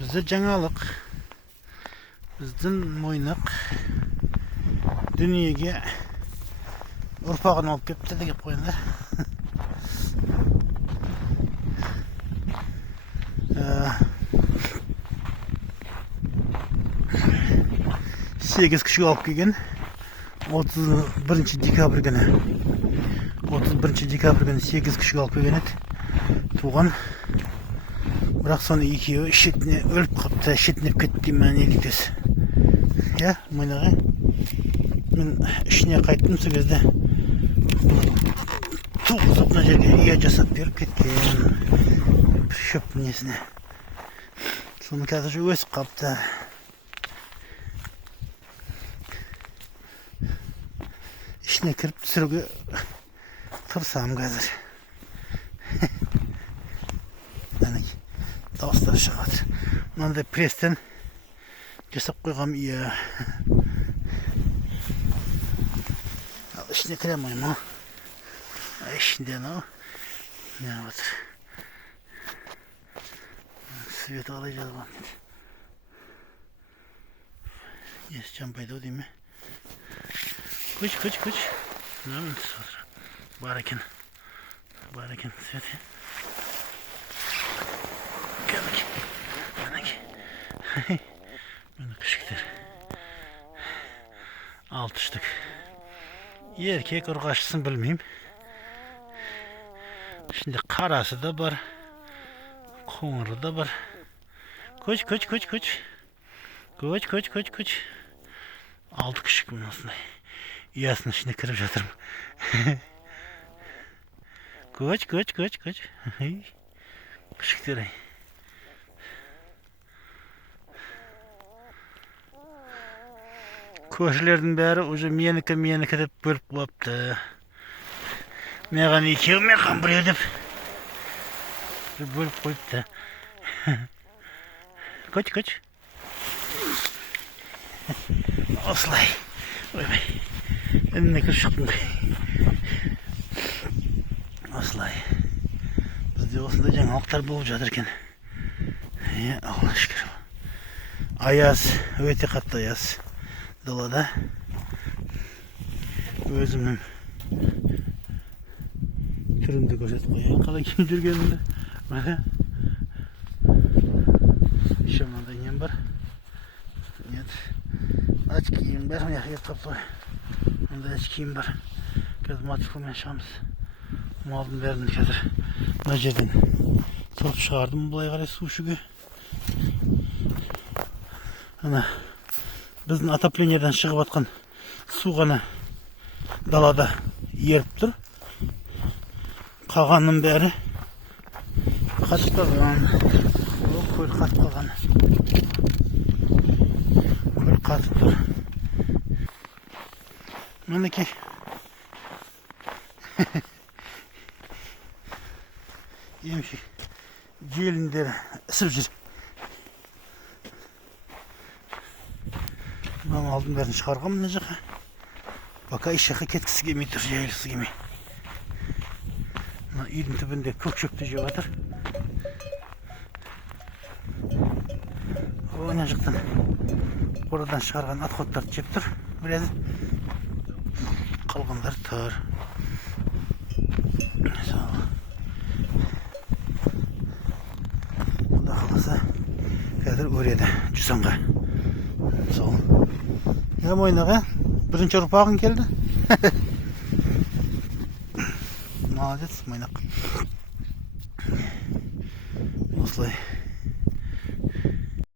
Bizde жаңалық. Біздің мойнақ дүниеге ұрпағын алып кепті деп қойындар. 8 кіші алып келген 31 декабрь күні 8 кіші алып келген еді туған. Бірақ соны екеуі шетіне өліп қапты, шетінеп кетті ме не дейтес. Я, мойнаға мен ішіне қайттым, сол кезде туғызып мына жерге ия жасап беріп кеткен шөп несіне. Соны қазір өсіп қапты. İçine kırıp түсіруге тырысамын қазір. Дауыстары шығады. Мынандай пресстен жасап қойғам, ия. Ал ішіне кіре алмаймын. Ішінде анау не отыр. Светі қалай жазған. Ес жанбайды ау дейме. Күч. Мынау бар екен. Светі. Мені күшіктер. 6 штук. Еркек ұрғашысын білмеймін. Ішінде қарасы да бар. Қоңыры да бар. Көч. 6 күшік мін осындай. Ұясының ішіне кіріп жатырмын. Көч. Күшіктер ай. Көршілердің бәрі уже менікі деп бөліп қойыпты. Маған екеу, маған біреу деп бөліп қойыпты. Көч. Осылай. Ойбай. Ініне кіріп шықтым. Осылай. Бізде осындай жаңалықтар болып жатыр екен. Алла шүкір. Аяз, өте қатты аяз. Далада өзімнің түрімді көрсетіп қояйын, қалай киіп жүргенімді. Мына еще мынандай нем бар. Нет. Очкиім бар, мына жаққа кетіп қой. Мынандай очкиім бар. Қазір мотоциклмен шығамыз. Малдың бәрін қазір мына жерден тұрып шығардым, былай қарай су ішуге. Ана біздің отоплениядан шығып атқан су ғана далада еріп тұр. Қағанның бәрі қатып қалған. Көл қатып қалған. Көл қатып тұр. Мінекей. Емші желіндері ісіп жүр. Мынау алдын бәрін шығарғам мына жаққа. Пока еш жаққа кеткісі келмей тұр, жайылғысы келмей. Мына үйдің түбінде көк шөпті жеп жатыр. Мына жақтан қорадан шығарған отходтарды жеп тұр. Біраз қалғандар тұр. Құда қаласа қазір өреді жүзанға. Сол. Я мойнаға бірінші ұрпағың келді. Молодец, мойнақ. Осылай.